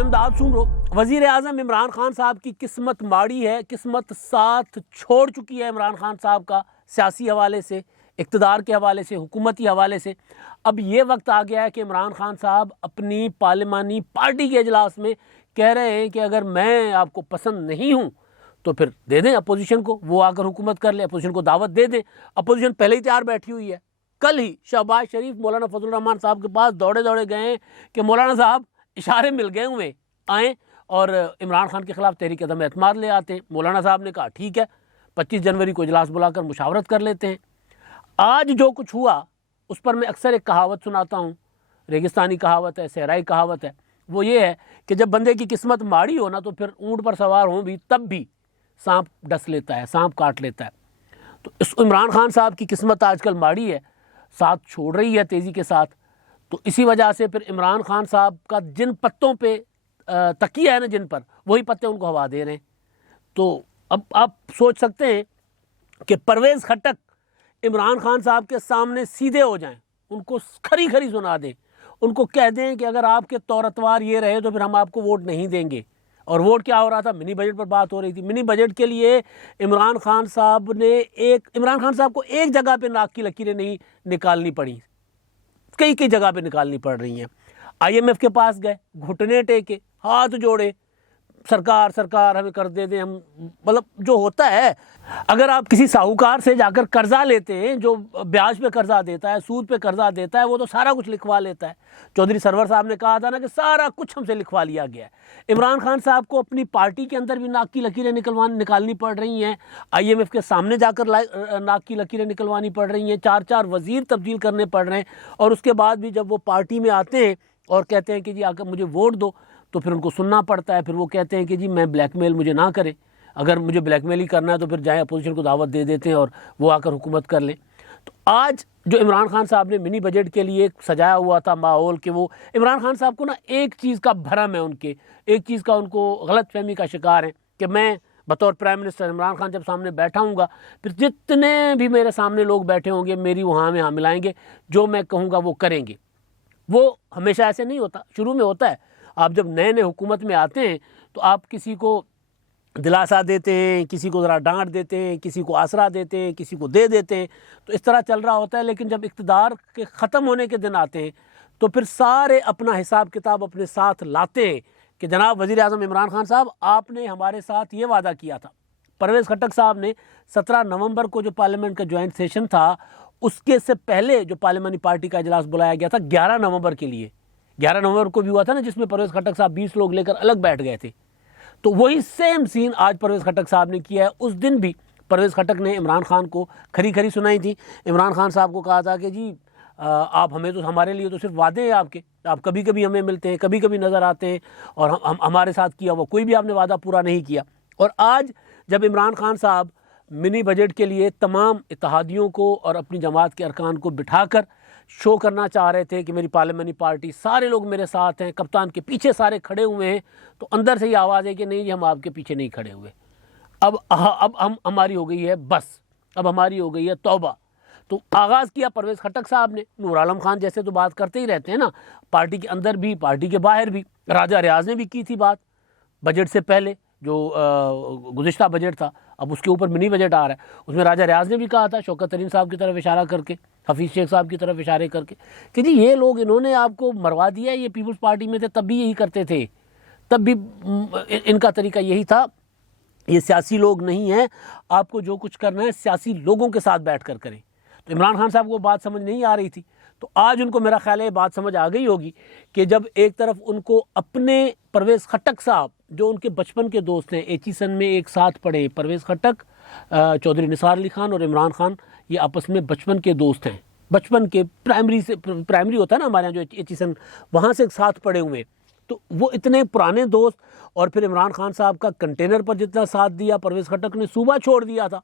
इमदाद सुन लो। वज़ीर आज़म इमरान खान साहब की किस्मत माड़ी है, किस्मत साथ छोड़ चुकी है इमरान खान साहब का, सियासी हवाले से, इक़्तिदार के हवाले से, हुकूमती हवाले से। अब ये वक्त आ गया है कि इमरान खान साहब अपनी पार्लिमानी पार्टी के इजलास में कह रहे हैं कि अगर मैं आपको पसंद नहीं हूँ तो फिर दे दें अपोजिशन को, वो आकर हुकूमत कर ले, अपोजिशन को दावत दे दें। अपोजिशन पहले ही तैयार बैठी हुई है। कल ही शहबाज शरीफ मौलाना फजल रहमान साहब के पास दौड़े दौड़े गए हैं कि मौलाना साहब इशारे मिल गए हुए आएँ और इमरान खान के ख़िलाफ़ तहरीक अदम एतमाद ले आते हैं। मौलाना साहब ने कहा ठीक है, 25 जनवरी को इजलास बुलाकर मुशावरत कर लेते हैं। आज जो कुछ हुआ उस पर मैं अक्सर एक कहावत सुनाता हूँ, रेगिस्तानी कहावत है, सहराई कहावत है। वो ये है कि जब बंदे की किस्मत माड़ी हो ना तो फिर ऊँट पर सवार हों भी तब भी सांप डस लेता है, सांप काट लेता है। तो इस इमरान खान साहब की किस्मत आजकल माड़ी है, साथ छोड़ रही है तेज़ी के साथ। तो इसी वजह से फिर इमरान खान साहब का जिन पत्तों पे तकिया है ना, जिन पर, वही पत्ते उनको हवा दे रहे हैं। तो अब आप सोच सकते हैं कि परवेज़ खट्टक इमरान खान साहब के सामने सीधे हो जाएं, उनको खरी खरी सुना दें, उनको कह दें कि अगर आपके तौर अतवार ये रहे तो फिर हम आपको वोट नहीं देंगे। और वोट क्या हो रहा था, मिनी बजट पर बात हो रही थी। मिनी बजट के लिए इमरान खान साहब को एक जगह पे नाक की लकीरें नहीं निकालनी पड़ी, कई कई जगह पे निकालनी पड़ रही हैं। IMF के पास गए, घुटने टेके, हाथ जोड़े, सरकार सरकार हमें कर दे दें हम, मतलब जो होता है। अगर आप किसी साहूकार से जाकर कर्जा लेते हैं, जो ब्याज पे कर्जा देता है, सूद पे कर्जा देता है, वो तो सारा कुछ लिखवा लेता है। चौधरी सरवर साहब ने कहा था ना कि सारा कुछ हमसे लिखवा लिया गया है। इमरान खान साहब को अपनी पार्टी के अंदर भी नाक की लकीरें निकालनी पड़ रही हैं, IMF के सामने जाकर नाक की लकीरें निकलवानी पड़ रही हैं, 4-4 वजीर तब्दील करने पड़ रहे हैं। और उसके बाद भी जब वो पार्टी में आते हैं और कहते हैं कि जी आकर मुझे वोट दो, तो फिर उनको सुनना पड़ता है। फिर वो कहते हैं कि जी मैं ब्लैकमेल मुझे ना करें, अगर मुझे ब्लैकमेल ही करना है तो फिर जाए अपोजिशन को दावत दे देते हैं और वो आकर हुकूमत कर लें। तो आज जो इमरान खान साहब ने मिनी बजट के लिए सजाया हुआ था माहौल, कि वो इमरान खान साहब को ना एक चीज़ का भरम है, उनके एक चीज़ का उनको गलतफहमी का शिकार है कि मैं बतौर प्राइम मिनिस्टर इमरान खान जब सामने बैठा हूँगा फिर जितने भी मेरे सामने लोग बैठे होंगे मेरी वहाँ में हाँ मिलाएंगे, जो मैं कहूँगा वो करेंगे। वो हमेशा ऐसे नहीं होता, शुरू में होता है। आप जब नए नए हुकूमत में आते हैं तो आप किसी को दिलासा देते हैं, किसी को ज़रा डांट देते हैं, किसी को आसरा देते हैं, किसी को दे देते हैं, तो इस तरह चल रहा होता है। लेकिन जब इक़्तिदार के ख़त्म होने के दिन आते हैं तो फिर सारे अपना हिसाब किताब अपने साथ लाते हैं कि जनाब वज़ीर आज़म इमरान खान साहब, आपने हमारे साथ ये वादा किया था। परवेज़ खट्टक साहब ने 17 नवंबर को जो पार्लियामेंट का जॉइंट सेशन था, उसके से पहले जो पार्लियामानी पार्टी का इजलास बुलाया गया था 11 नवंबर के लिए, 11 नवंबर को भी हुआ था ना, जिसमें परवेज़ खट्टक साहब 20 लोग लेकर अलग बैठ गए थे। तो वही सेम सीन आज परवेज़ खट्टक साहब ने किया है। उस दिन भी परवेज़ खट्टक ने इमरान खान को खरी खरी सुनाई थी। इमरान खान साहब को कहा था कि जी आप हमें तो, हमारे लिए तो सिर्फ वादे हैं आपके, आप कभी कभी हमें मिलते हैं, कभी कभी नज़र आते हैं, और हम हमारे साथ किया वो कोई भी आपने वादा पूरा नहीं किया। और आज जब इमरान खान साहब मिनी बजट के लिए तमाम इत्तेहादियों को और अपनी जमात के अरकान को बिठाकर शो करना चाह रहे थे कि मेरी पार्लियामानी पार्टी, सारे लोग मेरे साथ हैं, कप्तान के पीछे सारे खड़े हुए हैं, तो अंदर से ये आवाज़ है कि नहीं जी हम आपके पीछे नहीं खड़े हुए, अब हम हमारी हो गई है बस, अब हमारी हो गई है तौबा। तो आगाज़ किया परवेज़ खट्टक साहब ने। नूर आलम खान जैसे तो बात करते ही रहते हैं ना, पार्टी के अंदर भी पार्टी के बाहर भी। राजा रियाज ने भी की थी बात बजट से पहले, जो गुज़िश्ता बजट था, अब उसके ऊपर मिनी बजट आ रहा है, उसमें राजा रियाज ने भी कहा था शौकत तरीन साहब की तरफ इशारा करके, हफीज़ शेख साहब की तरफ इशारे करके, कि जी ये लोग, इन्होंने आपको मरवा दिया, ये पीपल्स पार्टी में थे तब भी यही करते थे, तब भी इनका तरीका यही था, ये सियासी लोग नहीं हैं, आपको जो कुछ करना है सियासी लोगों के साथ बैठ कर करें। तो इमरान खान साहब को बात समझ नहीं आ रही थी, तो आज उनको मेरा ख्याल है बात समझ आ गई होगी कि जब एक तरफ उनको अपने परवेज़ खट्टक साहब, जो उनके बचपन के दोस्त हैं, एचीसन में एक साथ पढ़े, परवेज़ खट्टक, चौधरी निसार अली खान और इमरान खान, ये आपस में बचपन के दोस्त हैं, बचपन के प्राइमरी होता है ना हमारे यहाँ जो एचीसन, वहाँ से एक साथ पढ़े हुए। तो वो इतने पुराने दोस्त, और फिर इमरान खान साहब का कंटेनर पर जितना साथ दिया, परवेज़ खट्टक ने सूबा छोड़ दिया था,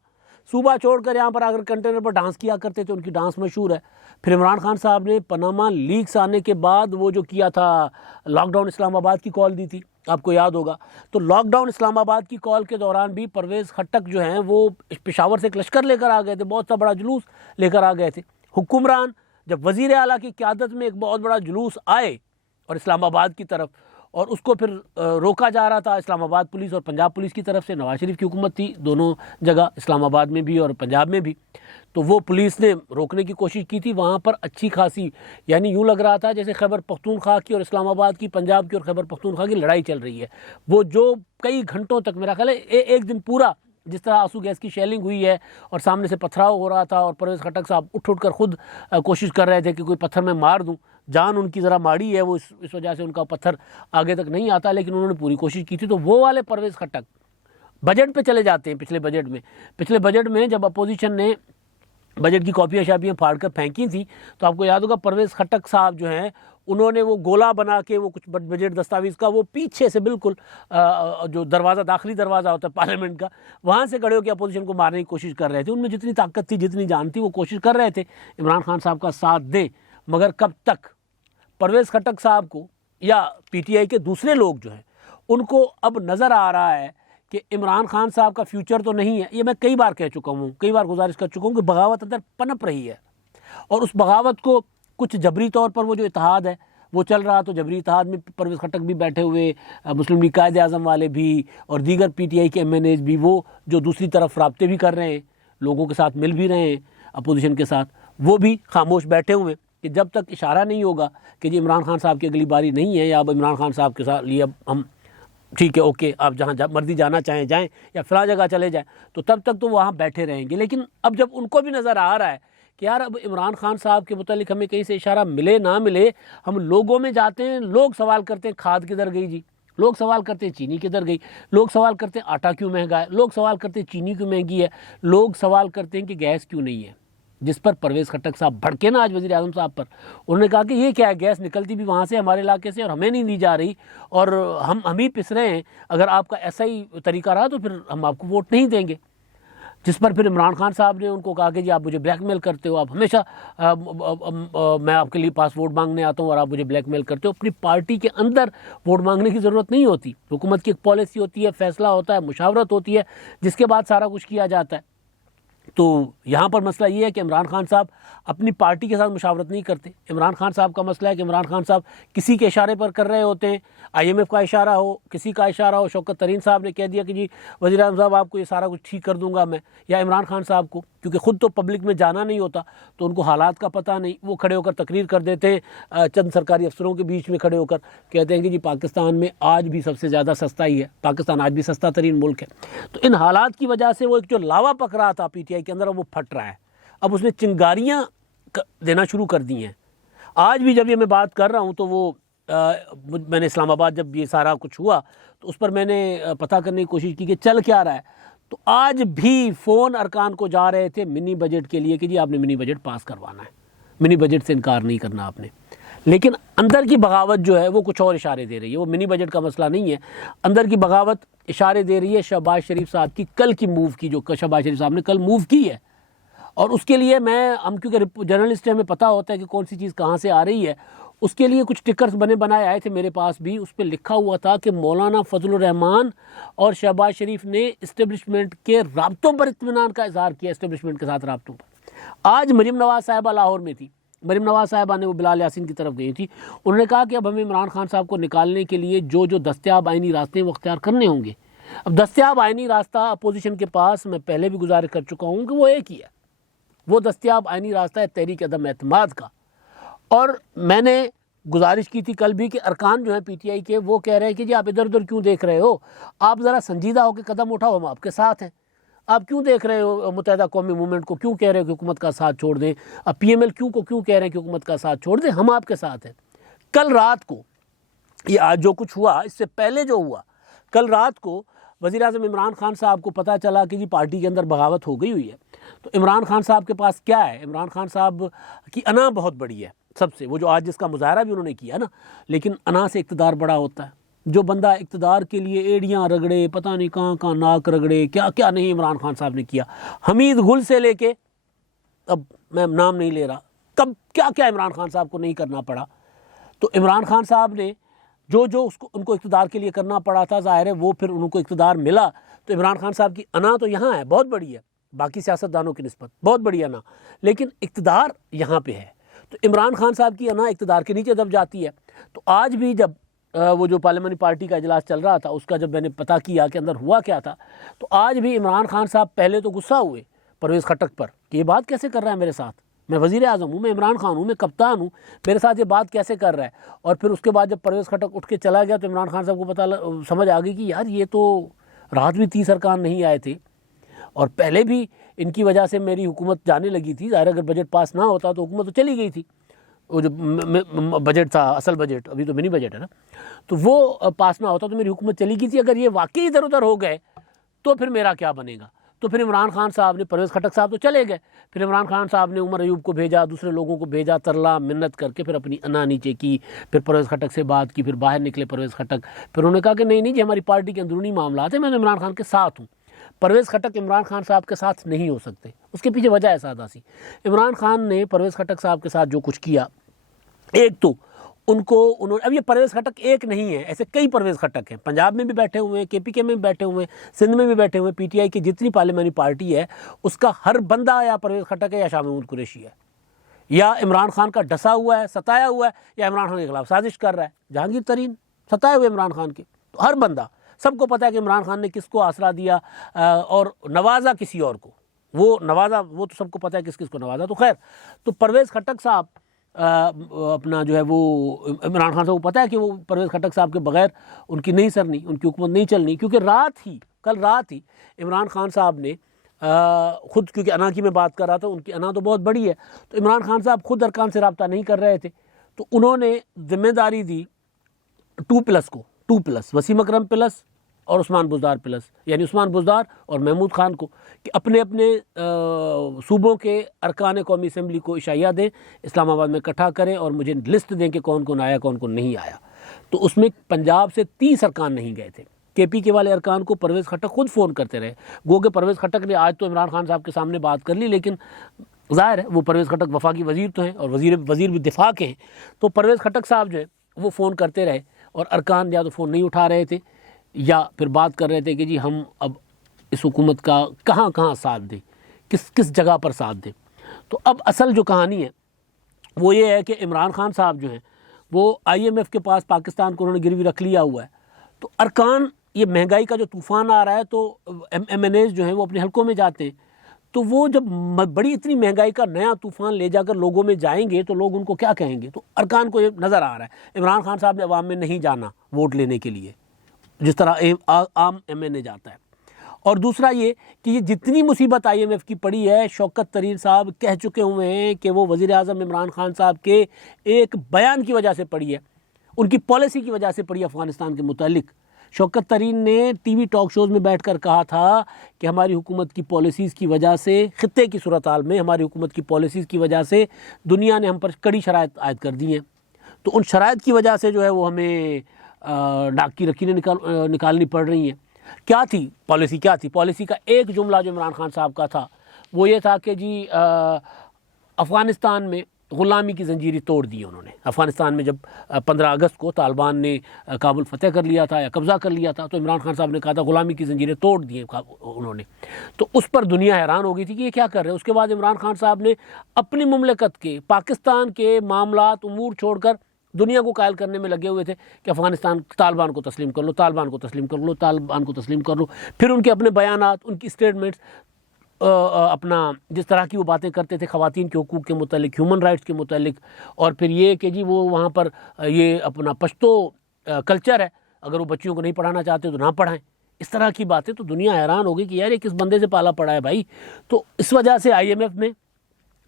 सूबा छोड़कर यहाँ पर आकर कंटेनर पर डांस किया करते थे, उनकी डांस मशहूर है। फिर इमरान खान साहब ने पनामा लीक्स आने के बाद वो जो किया था, लॉकडाउन इस्लामाबाद की कॉल दी थी, आपको याद होगा। तो लॉकडाउन इस्लामाबाद की कॉल के दौरान भी परवेज़ खट्टक जो हैं वो पेशावर से एक लश्कर लेकर आ गए थे, बहुत सा बड़ा जुलूस लेकर आ गए थे। हुक्मरान जब वज़ीर आला की क़यादत में एक बहुत बड़ा जुलूस आए और इस्लामाबाद की तरफ, और उसको फिर रोका जा रहा था इस्लामाबाद पुलिस और पंजाब पुलिस की तरफ से। नवाज शरीफ की हुकूमत थी दोनों जगह, इस्लामाबाद में भी और पंजाब में भी। तो वो पुलिस ने रोकने की कोशिश की थी। वहाँ पर अच्छी खासी, यानी यूँ लग रहा था जैसे खैबर पख्तूनख्वा की और इस्लामाबाद की, पंजाब की और खैबर पख्तूनख्वा की लड़ाई चल रही है। वो जो कई घंटों तक, मेरा ख्याल है एक दिन पूरा जिस तरह आंसू गैस की शेलिंग हुई है और सामने से पथराव हो रहा था और परवेज़ खटक साहब उठ कर खुद कोशिश कर रहे थे कि कोई पत्थर में मार दूं। जान उनकी ज़रा माड़ी है, वो इस वजह से उनका पत्थर आगे तक नहीं आता, लेकिन उन्होंने पूरी कोशिश की थी। तो वो वाले परवेज़ खटक बजट पे चले जाते हैं। पिछले बजट में जब अपोजिशन ने बजट की कॉपियाँ शापियाँ फाड़ कर फेंकी थी, तो आपको याद होगा परवेज़ खटक साहब जो हैं उन्होंने वो गोला बना के वो कुछ बजट दस्तावेज़ का वो पीछे से बिल्कुल जो दरवाज़ा, दाखिली दरवाज़ा होता है पार्लियामेंट का, वहाँ से खड़े होकर अपोजिशन को मारने की कोशिश कर रहे थे। उनमें जितनी ताकत थी, जितनी जान थी, वो कोशिश कर रहे थे इमरान खान साहब का साथ दें। मगर कब तक परवेज़ खटक साहब को या PTI के दूसरे लोग जो हैं उनको अब नज़र आ रहा है कि इमरान खान साहब का फ्यूचर तो नहीं है। ये मैं कई बार कह चुका हूँ, कई बार गुजारिश कर चुका हूँ कि बगावत अंदर पनप रही है और उस बगावत को कुछ जबरी तौर पर, वो जो इत्तेहाद है वो चल रहा, तो जबरी इत्तेहाद में परवेज़ खटक भी बैठे हुए, मुस्लिम लीग कायदे आज़म वाले भी और दीगर PTI के MNAs भी, वो जो दूसरी तरफ राब्ते भी कर रहे हैं, लोगों के साथ मिल भी रहे हैं अपोजिशन के साथ, वो भी खामोश बैठे हुए हैं कि जब तक इशारा नहीं होगा कि जी इमरान खान साहब की अगली बारी नहीं है या अब इमरान खान साहब के साथ लिए अब हम ठीक है, ओके, आप जहाँ मर्जी जाना चाहें जाएं या फिलहाल जगह चले जाएं, तो तब तक तो वहाँ बैठे रहेंगे। लेकिन अब जब उनको भी नज़र आ रहा है कि यार अब इमरान खान साहब के मुतालिक हमें कहीं से इशारा मिले ना मिले, हम लोगों में जाते हैं, लोग सवाल करते हैं खाद किधर गई जी, लोग सवाल करते हैं चीनी किधर गई, लोग सवाल करते हैं आटा क्यों महंगा है, लोग सवाल करते हैं चीनी क्यों महंगी है, लोग सवाल करते हैं कि गैस क्यों नहीं है। जिस पर परवेज़ खटक साहब भड़के ना आज वज़ीर आज़म साहब पर, उन्होंने कहा कि ये क्या है, गैस निकलती भी वहाँ से हमारे इलाके से और हमें नहीं दी जा रही और हम ही पिस रहे हैं, अगर आपका ऐसा ही तरीका रहा तो फिर हम आपको वोट नहीं देंगे। जिस पर फिर इमरान खान साहब ने उनको कहा कि जी आप मुझे ब्लैकमेल करते हो, आप हमेशा मैं आपके लिए पास वोट मांगने आता हूँ और आप मुझे ब्लैकमेल करते हो। अपनी पार्टी के अंदर वोट मांगने की ज़रूरत नहीं होती, हुकूमत की एक पॉलिसी होती है, फैसला होता है, मुशावरत होती है, जिसके बाद सारा कुछ किया जाता है। तो यहाँ पर मसला ये है कि इमरान खान साहब अपनी पार्टी के साथ मुशावरत नहीं करते। इमरान खान साहब का मसला है कि इमरान खान साहब किसी के इशारे पर कर रहे होते हैं, IMF का इशारा हो, किसी का इशारा हो, शौकत तरीन साहब ने कह दिया कि जी वज़ीर आज़म साहब आपको ये सारा कुछ ठीक कर दूंगा मैं, या इमरान खान साहब को, क्योंकि ख़ुद तो पब्लिक में जाना नहीं होता तो उनको हालात का पता नहीं, वो खड़े होकर तकरीर कर देते हैं, चंद सरकारी अफसरों के बीच में खड़े होकर कहते हैं कि जी पाकिस्तान में आज भी सबसे ज़्यादा सस्ता ही है, पाकिस्तान आज भी सस्ता तरीन मुल्क है। तो इन हालात की वजह से वो एक जो लावा पक रहा था PTI के अंदर, वो फट रहा है। अब उसने चिंगारियाँ देना शुरू कर दी हैं। आज भी जब ये मैं बात कर रहा हूँ तो वो मैंने इस्लामाबाद जब ये सारा कुछ हुआ तो उस पर मैंने पता करने की कोशिश की कि चल क्या रहा है, तो आज भी फ़ोन अरकान को जा रहे थे मिनी बजट के लिए कि जी आपने मिनी बजट पास करवाना है, मिनी बजट से इनकार नहीं करना आपने। लेकिन अंदर की बगावत जो है वो कुछ और इशारे दे रही है। वो मिनी बजट का मसला नहीं है, अंदर की बगावत इशारे दे रही है शहबाज शरीफ साहब की कल की मूव की, जो शहबाज शरीफ साहब ने कल मूव की है। और उसके लिए हम क्योंकि जर्नलिस्ट हैं, हमें पता होता है कि कौन सी चीज़ कहाँ से आ रही है, उसके लिए कुछ टिकर्स बनाए आए थे मेरे पास भी। उस पर लिखा हुआ था कि मौलाना फजलुर रहमान और शहबाज शरीफ ने इस्टेब्लिशमेंट के राब्तों पर इत्मीनान का इजहार किया, इस्टेब्लिशमेंट के साथ राब्तों पर। आज मरीम नवाज़ साहिबा लाहौर में थी, मरीम नवाज़ साहिबा ने वो बिलाल यासीन की तरफ गई थी, उन्होंने कहा कि अब हमें इमरान खान साहब को निकालने के लिए जो जो दस्तयाब आइनी रास्ते वो अख्तियार करने होंगे। अब दस्तयाब आइनी रास्ता अपोजिशन के पास, मैं पहले भी गुजारिश कर चुका हूँ कि वो एक ही है, वो दस्तयाब आइनी रास्ता है तहरीक अदम एतमाद का। और मैंने गुजारिश की थी कल भी कि अरकान जो है PTI के, वो कह रहे हैं कि जी आप इधर उधर क्यों देख रहे हो, आप ज़रा संजीदा होकर कदम उठाओ, हम आपके साथ हैं। आप क्यों देख रहे हो मुत्तहिदा कौमी मूवमेंट को, क्यों कह रहे हो कि हुकूमत का साथ छोड़ दें, अब PML क्यों कह रहे हैं कि हुकूमत का साथ छोड़ दें, हम आपके साथ हैं। कल रात को ये आज जो कुछ हुआ, इससे पहले जो हुआ, कल रात को वज़ीर आज़म इमरान खान साहब को पता चला कि जी पार्टी के अंदर बगावत हो गई हुई है। तो इमरान खान साहब के पास क्या है, इमरान खान साहब की अना बहुत बड़ी है सबसे, वो जो आज जिसका मुजाहरा भी उन्होंने किया ना, लेकिन अना से इक़्तिदार बड़ा होता है। जो बंदा इक़्तिदार के लिए एड़ियाँ रगड़े, पता नहीं कहाँ कहाँ नाक रगड़े, क्या क्या नहीं इमरान खान साहब ने किया। हमीद गुल से लेके, अब मैं नाम नहीं ले रहा, कब क्या क्या इमरान खान साहब को नहीं करना पड़ा। तो इमरान खान साहब ने जो जो उनको इक़्तिदार के लिए करना पड़ा था, ज़ाहिर है वो फिर उनको इक़्तिदार मिला। तो इमरान खान साहब की अना तो यहाँ है, बहुत बड़ी है, बाकी सियासतदानों की निस्बत बहुत बड़ी अना, लेकिन इक़्तिदार यहाँ पे है। तो इमरान खान साहब की अना इक़्तिदार के नीचे दब जाती है। तो आज भी जब वो जो पार्लियामेंट्री पार्टी का इजलास चल रहा था उसका जब मैंने पता किया कि अंदर हुआ क्या था, तो आज भी इमरान खान साहब पहले तो गुस्सा हुए परवेज़ खटक पर कि ये बात कैसे कर रहा है मेरे साथ, मैं वज़ीर आज़म हूँ, मैं इमरान खान हूँ, मैं कप्तान हूँ, मेरे साथ ये बात कैसे कर रहा है। और फिर उसके बाद जब परवेज़ खटक उठ के चला गया तो इमरान खान साहब को समझ आ गई कि यार ये तो राहत भी 30 अरकान नहीं आए थे और पहले भी इनकी वजह से मेरी हुकूमत जाने लगी थी। ज़ाहिर अगर बजट पास ना होता तो हुकूमत तो चली गई थी। वो जो बजट था, असल बजट, अभी तो मिनी बजट है ना, तो वो पास ना होता तो मेरी हुकूमत चली गई थी। अगर ये वाकई इधर उधर हो गए तो फिर मेरा क्या बनेगा। तो फिर इमरान खान साहब ने, परवेज़ खटक साहब तो चले गए, फिर इमरान खान साहब ने उमर अयूब को भेजा, दूसरे लोगों को भेजा, तरला मिन्नत करके फिर अपनी अना नीचे की, फिर परवेज़ खटक से बात की, फिर बाहर निकले परवेज़ खटक। फिर उन्होंने कहा कि नहीं जी हमारी पार्टी के अंदरूनी मामला है, मैं तो इमरान खान के साथ हूँ। परवेज़ खटक इमरान खान साहब के साथ नहीं हो सकते। उसके पीछे वजह है सादा सी, इमरान खान ने परवेज़ खटक साहब के साथ जो कुछ किया, एक तो उन्होंने, अब ये परवेज़ खटक एक नहीं है, ऐसे कई परवेज़ खटक हैं। पंजाब में भी बैठे हुए हैं, KPK में भी बैठे हुए हैं, सिंध में भी बैठे हुए हैं। PTI की जितनी पार्लियामेंट्री पार्टी है उसका हर बंदा या परवेज़ खटक है या शाह महमूद कुरैशी है, या इमरान खान का डसा हुआ है, सताया हुआ है, या इमरान खान के खिलाफ साजिश कर रहा है। जहांगीर तरीन सताए हुए इमरान खान के, तो हर बंदा, सबको पता है कि इमरान खान ने किसको आसरा दिया और नवाजा किसी और को, वो नवाजा, वो तो सबको पता है किस किस को नवाजा। तो खैर, तो परवेज़ खटक साहब अपना जो है वो इमरान खान साहब को पता है कि वो परवेज़ खटक साहब के बगैर उनकी नहीं सरनी, उनकी हुकूमत नहीं चलनी। क्योंकि कल रात ही इमरान खान साहब ने ख़ुद, क्योंकि अना की मैं बात कर रहा था, उनकी अना तो बहुत बड़ी है, तो इमरान खान साहब खुद अरकान से रब्ता नहीं कर रहे थे, तो उन्होंने जिम्मेदारी दी 2+ को, 2+, वसीम अकरम प्लस और उस्मान बुज़दार प्लस, यानी उस्मान बुज़दार और महमूद खान को, कि अपने अपने सूबों के अरकान कौमी असम्बली को इशाया दें, इस्लामाबाद में इकट्ठा करें और मुझे लिस्ट दें कि कौन कौन आया कौन कौन नहीं आया। तो उसमें पंजाब से 30 अरकान नहीं गए थे। KPK वाले अरकान को परवेज़ खटक खुद फ़ोन करते रहे। गो के परवेज़ खटक ने आज तो इमरान खान साहब के सामने बात कर ली, लेकिन ज़ाहिर है वो परवेज़ खटक वफाकी वज़ीर तो हैं और वज़ीर भी दिफा के हैं, तो परवेज़ खटक साहब जो है वो फ़ोन करते रहे और अरकान या तो फ़ोन नहीं उठा रहे थे या फिर बात कर रहे थे कि जी हम अब इस हुकूमत का कहाँ कहाँ साथ दें, किस किस जगह पर साथ दें। तो अब असल जो कहानी है वो ये है कि इमरान खान साहब जो हैं वो IMF के पास पाकिस्तान को उन्होंने गिरवी रख लिया हुआ है। तो अरकान, ये महंगाई का जो तूफ़ान आ रहा है, तो MNAs जो हैं वो अपने हलकों में जाते हैं, तो वो जब बड़ी इतनी महंगाई का नया तूफ़ान ले जाकर लोगों में जाएंगे तो लोग उनको क्या कहेंगे। तो अरकान को ये नज़र आ रहा है इमरान खान साहब ने अवाम में नहीं जाना वोट लेने के लिए, जिस तरह आम MNA जाता है। और दूसरा ये कि ये जितनी मुसीबत IMF की पड़ी है, शौकत तरीन साहब कह चुके हुए हैं कि वो वज़ीर आज़म इमरान खान साहब के एक बयान की वजह से पड़ी है, उनकी पॉलिसी की वजह से पड़ी है अफ़गानिस्तान के मुतालिक। शौकत तरीन ने TV टॉक शोज़ में बैठकर कहा था कि हमारी हुकूमत की पॉलिसीज़ की वजह से, ख़ित्ते की सूरत हाल में हमारी हुकूमत की पॉलिसीज़ की वजह से दुनिया ने हम पर कड़ी शराइत आयद कर दी हैं। तो उन शराइत की वजह से जो है वो हमें नाक की लकीरें निकालनी पड़ रही हैं। क्या थी पॉलिसी, क्या थी पॉलिसी का एक जुमला जो इमरान खान साहब का था वो ये था कि जी अफ़गानिस्तान में ग़ुलामी की जंजीरें तोड़ दी उन्होंने। अफ़गानिस्तान में जब 15 अगस्त को तालिबान ने काबुल फ़तेह कर लिया था या कब्ज़ा कर लिया था, तो इमरान खान साहब ने कहा था ग़ुलामी की जंजीरें तोड़ दी उन्होंने। तो उस पर दुनिया हैरान हो गई थी कि ये क्या कर रहे हैं। उसके बाद इमरान खान साहब ने अपनी मुमलिकत के, पाकिस्तान के मामलात उमूर छोड़कर दुनिया को कायल करने में लगे हुए थे कि अफ़गानिस्तान, तालिबान को तस्लीम कर लो, तालिबान को तस्लीम कर लो, तालिबान को तस्लीम कर लो। फिर उनके अपने बयानात, उनकी स्टेटमेंट्स, अपना जिस तरह की वो बातें करते थे ख़वातीन के हकूक़ के मुतालिक, ह्यूमन राइट्स के मुतालिक, और फिर ये कि जी वो वहाँ पर ये अपना पश्तो कल्चर है, अगर वो बच्चियों को नहीं पढ़ाना चाहते तो ना पढ़ाएं, इस तरह की बातें। तो दुनिया हैरान हो गई कि यार ये किस बंदे से पाला पड़ा है भाई। तो इस वजह से IMF में,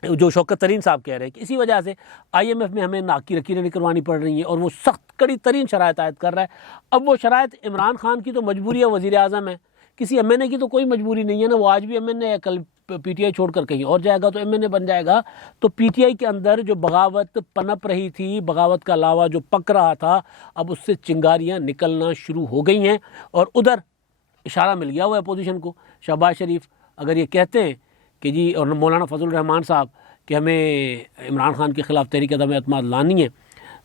जो शौकत तरीन साहब कह रहे हैं कि इसी वजह से IMF में हमें नाक की लकीरें निकलवानी पड़ रही हैं और वो सख्त कड़ी तरीन शराइत आयद कर रहा है। अब वो शराइत इमरान खान की तो मजबूरी है, वज़ीर आज़म है, किसी MNA की तो कोई मजबूरी नहीं है ना। वो आज भी MNA है, कल PTI छोड़कर कहीं और जाएगा तो MNA बन जाएगा। तो PTI के अंदर जो बगावत पनप रही थी, बगावत का लावा जो पक रहा था, अब उससे चिंगारियाँ निकलना शुरू हो गई हैं और उधर इशारा मिल गया हुआ है अपोजिशन को। शहबाज शरीफ अगर ये कहते हैं कि जी, और मौलाना फजल रहमान साहब, कि हमें इमरान खान के ख़िलाफ़ तहरीक अदम एतमाद लानी है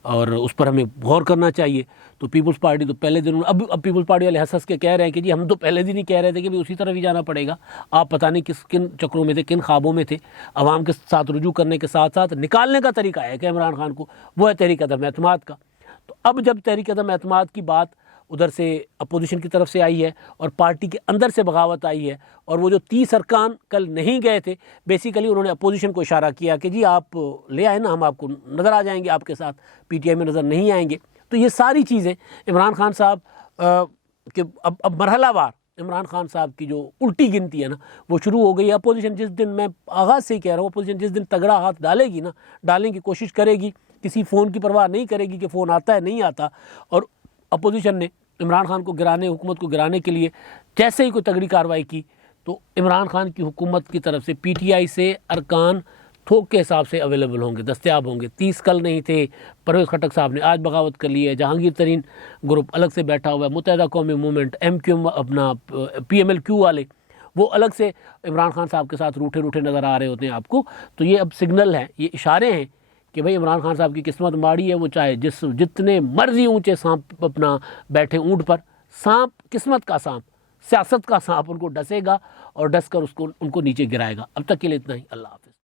और उस पर हमें गौर करना चाहिए, तो पीपल्स पार्टी तो पहले दिन, अब पीपल्स पार्टी वाले हंस के कह रहे हैं कि जी हम तो पहले दिन ही कह रहे थे कि भाई उसी तरफ ही जाना पड़ेगा। आप पता नहीं किन चक्रों में थे, किन ख्वाबों में थे। अवाम के साथ रुजू करने के साथ साथ निकालने का तरीका है कि इमरान खान को, वो है तहरीक अदम एतमाद का। तो अब जब तहरीक अदम एतमाद की बात उधर से अपोजिशन की तरफ से आई है और पार्टी के अंदर से बगावत आई है, और वो जो 30 अरकान कल नहीं गए थे, बेसिकली उन्होंने अपोजिशन को इशारा किया कि जी आप ले आए ना, हम आपको नज़र आ जाएंगे, आपके साथ पीटीआई में नज़र नहीं आएंगे। तो ये सारी चीज़ें इमरान खान साहब के अब मरहलावार इमरान खान साहब की जो उल्टी गिनती है ना वो शुरू हो गई है। अपोजिशन जिस दिन, मैं आगाज़ से ही कह रहा हूँ, अपोजिशन जिस दिन तगड़ा हाथ डालेगी ना, डालने की कोशिश करेगी, किसी फ़ोन की परवाह नहीं करेगी कि फ़ोन आता है नहीं आता, और अपोजिशन ने इमरान खान को गिराने, हुकूमत को गिराने के लिए जैसे ही कोई तगड़ी कार्रवाई की, तो इमरान खान की हुकूमत की तरफ से पीटीआई से अरकान थोक के हिसाब से अवेलेबल होंगे, दस्तयाब होंगे। 30 कल नहीं थे, परवेज़ खटक साहब ने आज बगावत कर ली है, जहांगीर तरीन ग्रुप अलग से बैठा हुआ है, मुत्तहिदा कौमी मूवमेंट, MQ अपना PMLQ वाले वो अलग से इमरान खान साहब के साथ रूठे रूठे नज़र आ रहे होते हैं आपको। तो ये अब सिग्नल हैं, ये इशारे हैं कि भाई इमरान खान साहब की किस्मत माड़ी है। वो चाहे जितने मर्जी ऊंचे सांप अपना बैठे ऊंट पर, सांप किस्मत का सांप, सियासत का सांप उनको डसेगा और डस कर उनको नीचे गिराएगा। अब तक के लिए इतना ही। अल्लाह हाफ़िज़।